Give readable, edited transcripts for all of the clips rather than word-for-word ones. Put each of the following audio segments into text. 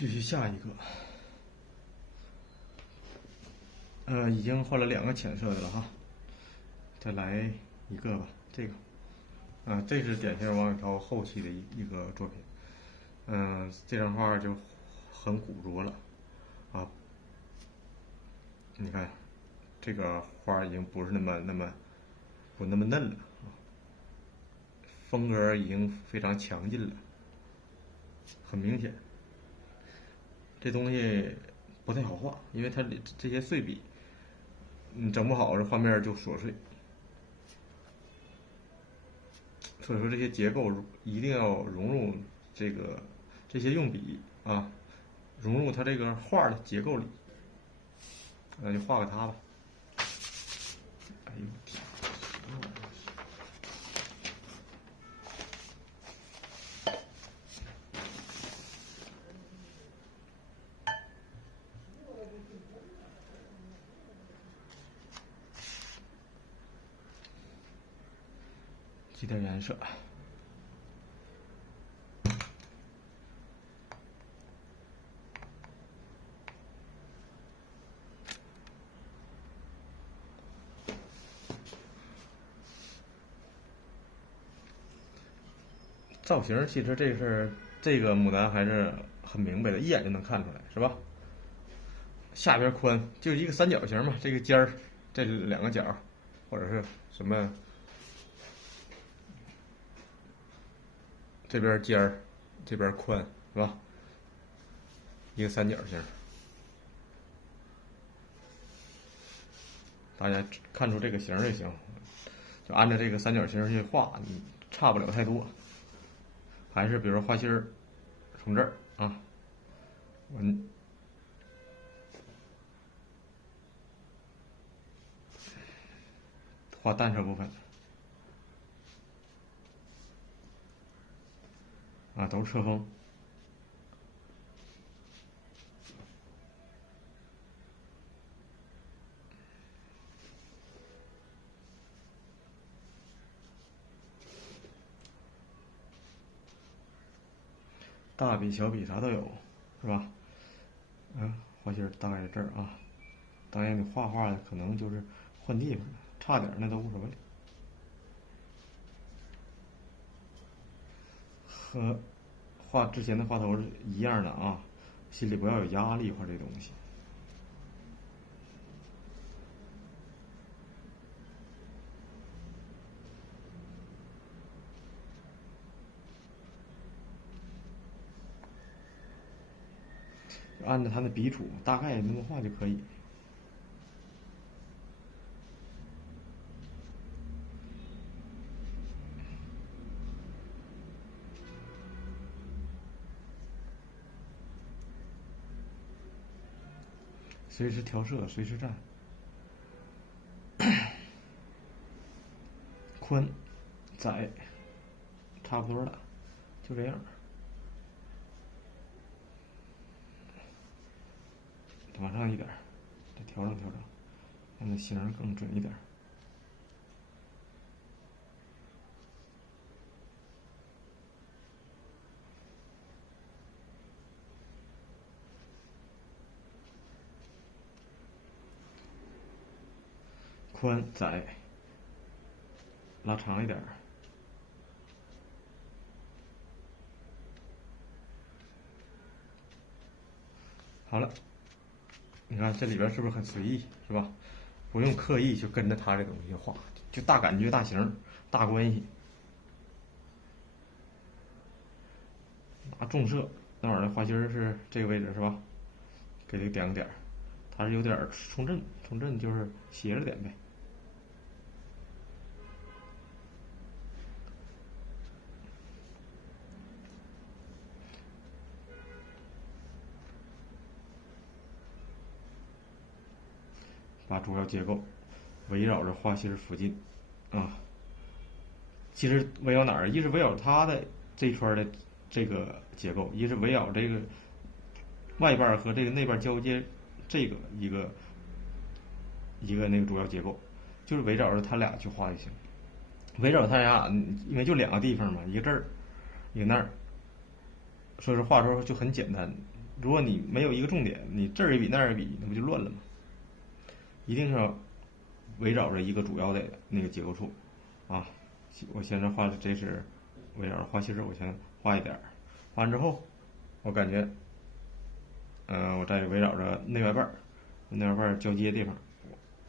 继续下一个。已经画了2个浅色的了哈，再来一个吧。这个，这是典型王宇涛后期的一个作品。这张画就很古拙了啊。你看，这个花已经不是那么嫩了啊，风格已经非常强劲了，很明显。这东西不太好画，因为它这些碎笔，整不好这画面就琐碎。所以说这些结构一定要融入这些用笔啊，融入它这个画的结构里。那就画个它吧。哎呦天！挤点颜色。造型其实这个牡丹还是很明白的，一眼就能看出来，是吧？下边宽，就是一个三角形嘛，这个尖儿，这2个角，或者是什么，这边尖儿，这边宽，是吧？一个三角形，大家看出这个形就行，就按照这个三角形去画，你差不了太多。还是比如说画心儿，从这儿啊，画淡色部分啊，都是侧锋。大笔小笔啥都有，是吧？画心儿大概在这儿啊。当然你画的可能就是换地方，差点那都无所谓。和画之前的画头是一样的啊，心里不要有压力画这东西。按照他的笔触，大概那么画就可以。随时调色，随时蘸。宽、窄，差不多了，就这样。往上一点，再调整，让它形更准一点。宽窄，拉长一点。好了，你看这里边是不是很随意，是吧？不用刻意去跟着他这东西画，就大感觉、大形、大关系。拿重色，那玩意儿画心儿是这个位置，是吧？给这个点个点儿，它是有点冲阵就是斜着点呗。把主要结构围绕着画心附近啊，其实围绕哪儿？一是围绕它的这一圈的这个结构，一是围绕这个外瓣和这个内瓣交接这个一个那个主要结构，就是围绕着它俩去画就行。围绕它俩，因为就2个地方嘛，一个这儿，一个那儿，所以说画的时候就很简单，如果你没有一个重点，你这儿一笔那儿一笔，那不就乱了吗？一定是要围绕着一个主要的那个结构处啊。我现在画的这是围绕着花心儿，我先画一点儿，画完之后，我感觉，我再围绕着内外瓣交接地方，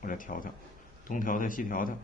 我再调调，东调调西调调，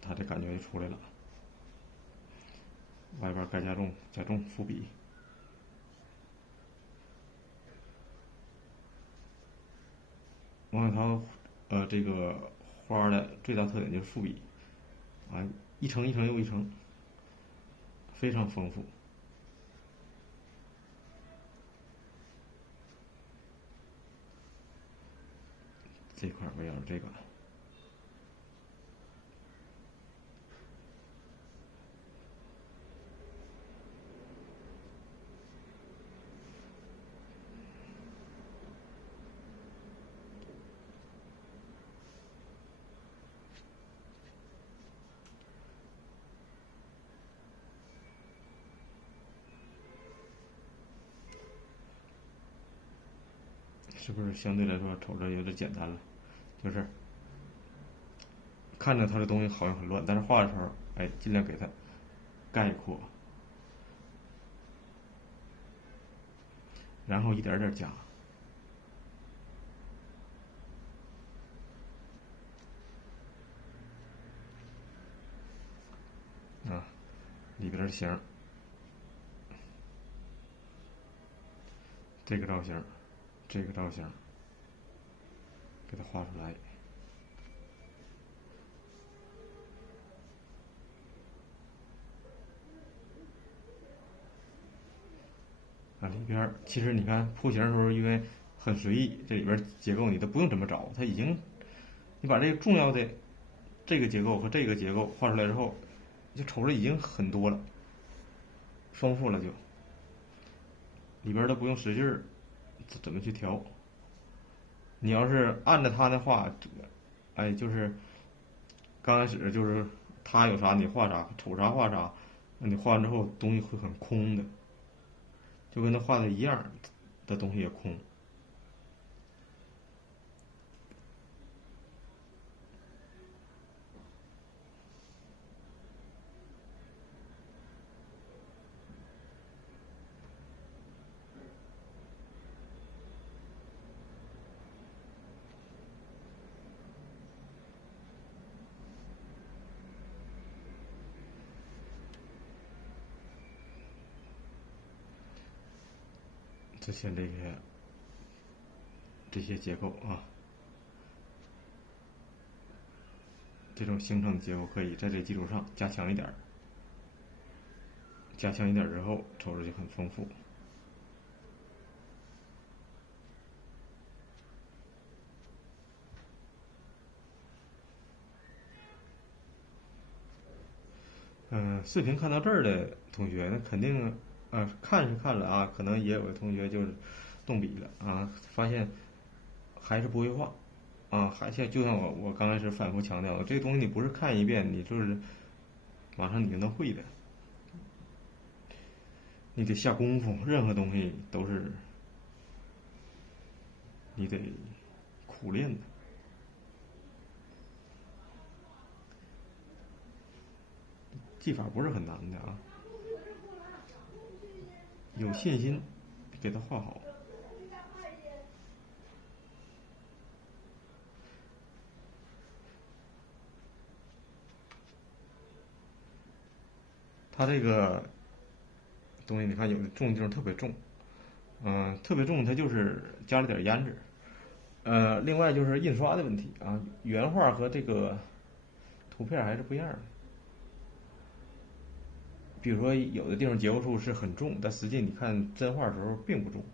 它的感觉就出来了。外边该加重伏笔。王小涛，这个花的最大特点就是伏笔，啊，一层一层又一层，非常丰富。这块围绕这个，是不是相对来说瞅着有点简单了？就是看着它的东西好像很乱，但是画的时候，哎，尽量给它概括，然后一点点加。啊，里边的形，这个造型，这个造型，给它画出来。啊，里边其实你看铺形的时候，因为很随意，这里边结构你都不用怎么找，它已经，你把这个重要的这个结构和这个结构画出来之后，就瞅着已经很多了，丰富了就，里边都不用使劲儿，怎么去调？你要是按着他的画，哎，就是刚开始就是他有啥你画啥，瞅啥画啥，那你画完之后东西会很空的，就跟他画的一样的东西也空。之前这些结构啊，这种形成的结构可以在这基础上加强一点，加强一点之后，瞅着就很丰富。视频看到这儿的同学，那肯定，看是看了啊，可能也有的同学就是动笔了啊，发现还是不会画，啊，就像我刚开始反复强调的，这个东西你不是看一遍，你就是马上你就能会的，你得下功夫，任何东西都是你得苦练的。技法不是很难的啊，有信心给它画好。它这个东西你看有的重的地方特别重，特别重它就是加了点胭脂。另外就是印刷的问题啊，原画和这个图片还是不一样的。比如说有的地方结构处是很重，但实际你看真画的时候并不重。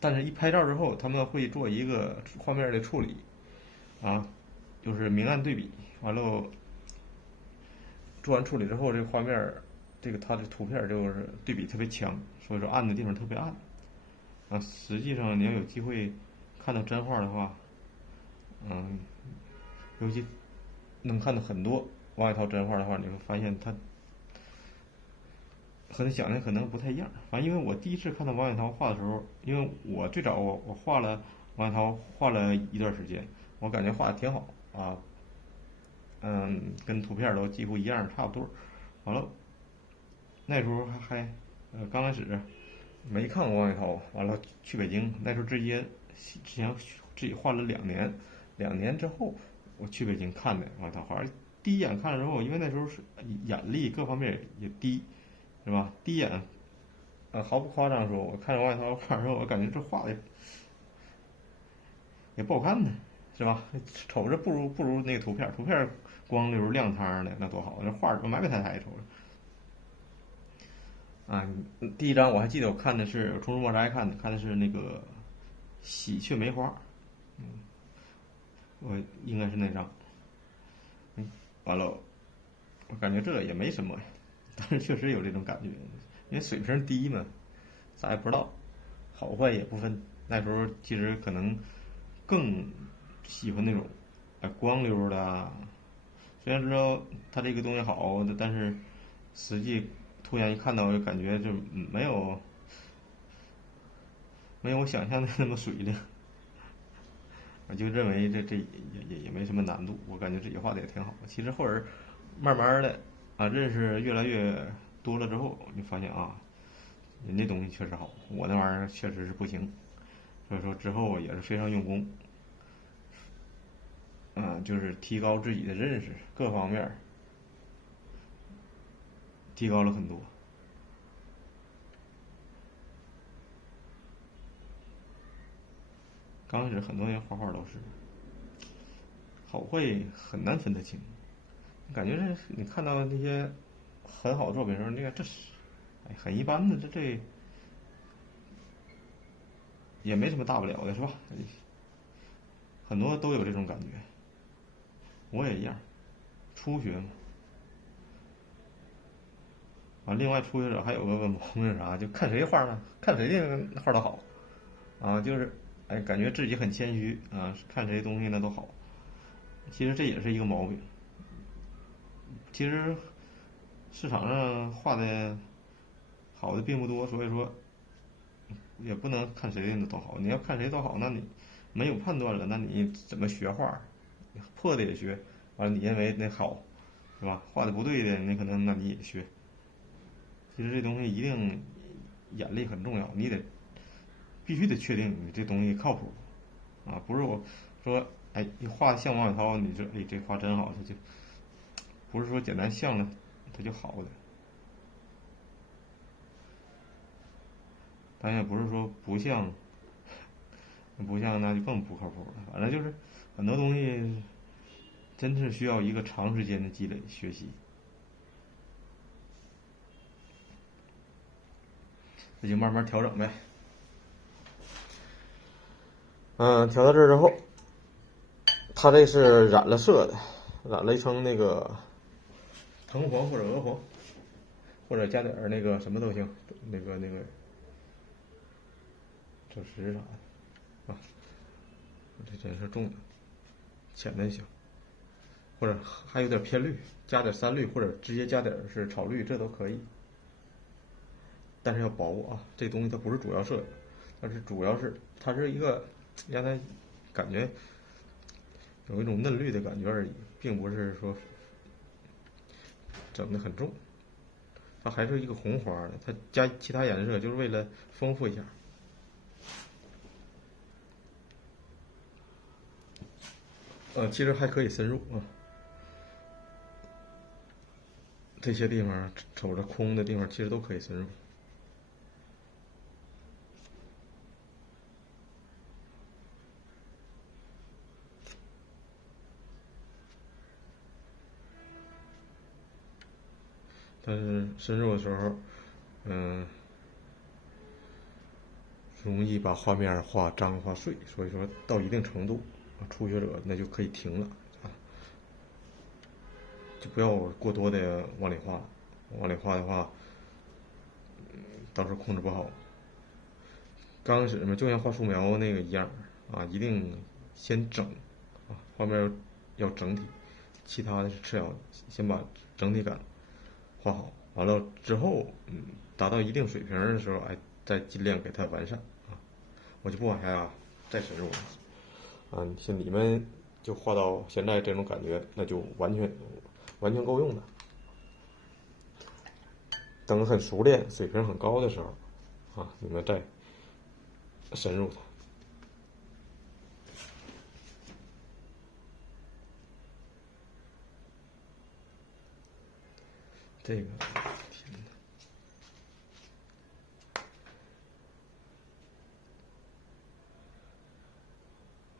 但是一拍照之后，他们会做一个画面的处理，啊，就是明暗对比，完了做完处理之后，这个画面，这个它的图片就是对比特别强，所以说暗的地方特别暗。啊，实际上你要有机会看到真画的话，尤其能看到很多王小涛真画的话，你会发现它和他想的可能不太一样。反正因为我第一次看到王雪涛画的时候，因为我最早我画了王雪涛画了一段时间，我感觉画的挺好啊，跟图片都几乎一样，差不多。完了，那时候刚开始没看过王雪涛，完了去北京，那时候之前自己画了2年，2年之后我去北京看的王雪涛画，第一眼看了之后，因为那时候是眼力各方面也低，是吧？第一眼，毫不夸张说，我看着王雪涛画之后，我感觉这画的也不好看呢，是吧？瞅着不如那个图片光溜亮堂的那多好，这画埋埋汰汰瞅着。啊，第一张我还记得，我看的是《从容莫斋》看的是那个喜鹊梅花，我应该是那张。完了，我感觉这也没什么呀，但是确实有这种感觉，因为水平低嘛，啥也不知道，好坏也不分。那时候其实可能更喜欢那种，光溜的。虽然知道它这个东西好，但是实际突然一看到，就感觉就没有我想象的那么水灵。我就认为这也没什么难度，我感觉自己画的也挺好。其实后来慢慢的认识越来越多了之后，你发现人家东西确实好，我那玩意儿确实是不行。所以说之后也是非常用功，就是提高自己的认识，各方面提高了很多。刚开始很多人画画都是好坏很难分得清，感觉你看到那些很好的作品的时候，那个这是很一般的，这也没什么大不了的，是吧？很多都有这种感觉，我也一样，初学嘛。另外初学者还有个毛病是啥，就看谁画呢，看谁的画都好，就是感觉自己很谦虚看谁东西呢都好，其实这也是一个毛病。其实市场上画的好的并不多，所以说也不能看谁的都好。你要看谁都好，那你没有判断了，那你怎么学画？破的也学，完了你认为那好，是吧？画的不对的，你可能那你也学。其实这东西一定眼力很重要，你必须得确定你这东西靠谱不是我说你画的像王小涛，你说这画真好，他就不是说简单像了他就好的。但也不是说不像那就更不靠谱了。反正就是很多东西真是需要一个长时间的积累学习。那就慢慢调整呗。调到这儿之后，它这是染了色的，染了一层那个藤黄或者鹅黄，或者加点那个什么都行，那个赭石啥的这真是重的，浅的行，或者还有点偏绿，加点3绿，或者直接加点是草绿，这都可以。但是要薄这东西它不是主要色，但是主要是它是一个让它感觉有一种嫩绿的感觉而已，并不是说整的很重。它还是一个红花的，它加其他颜色就是为了丰富一下。其实还可以深入这些地方瞅着空的地方其实都可以深入。但是深入的时候，容易把画面画脏画碎，所以说到一定程度，初学者那就可以停了就不要过多的往里画，往里画的话，到时候控制不好。刚开始嘛，就像画素描那个一样一定先整画面要整体，其他的是次要的，先把整体感画好，完了之后，达到一定水平的时候，哎，再尽量给它完善啊。我就不往下再深入了啊。像你们就画到现在这种感觉，那就完全够用的。等很熟练、水平很高的时候，啊，你们再深入它。这个，天哪！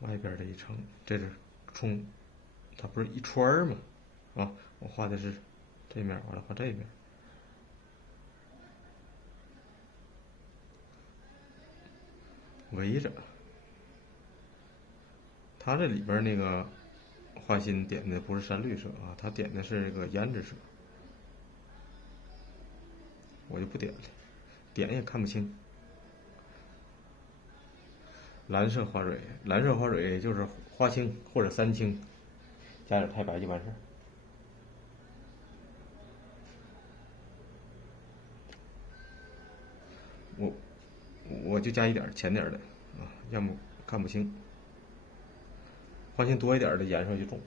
外边这一层，这是冲，它不是一圈吗？啊，我画的是这面，完了画这面，围着。它这里边那个画心点的不是深绿色啊，它点的是这个胭脂色，我就不点了，点也看不清。蓝色花蕊，蓝色花蕊就是花青或者三青，加点太白就完事儿。我就加一点浅点的啊，要么看不清。花青多一点的颜色就重，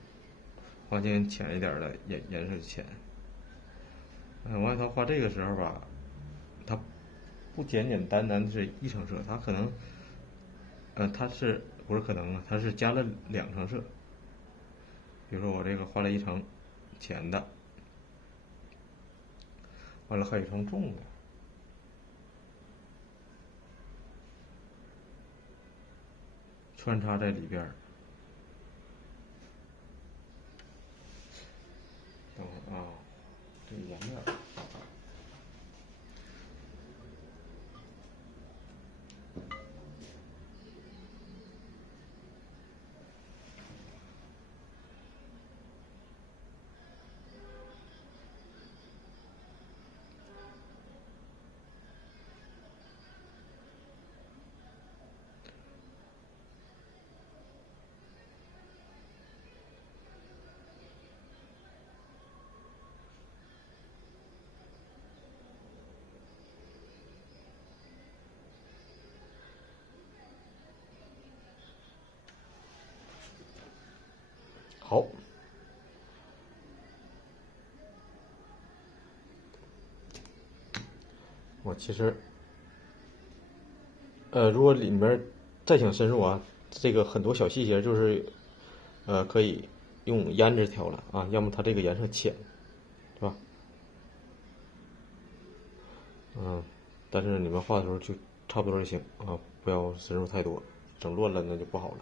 花青浅一点的颜色就浅。完了，他画这个时候吧，它不简简单单是一层色，它可能，它是不是可能啊？它是加了两层色。比如说我这个画了一层浅的，完了还有一层重的，穿插在里边儿。等会儿啊，这个颜料。好，我其实，如果里面再想深入啊，这个很多小细节就是，可以用胭脂调了啊，要么它这个颜色浅，是吧？但是你们画的时候就差不多就行啊，不要深入太多，整乱了那就不好了。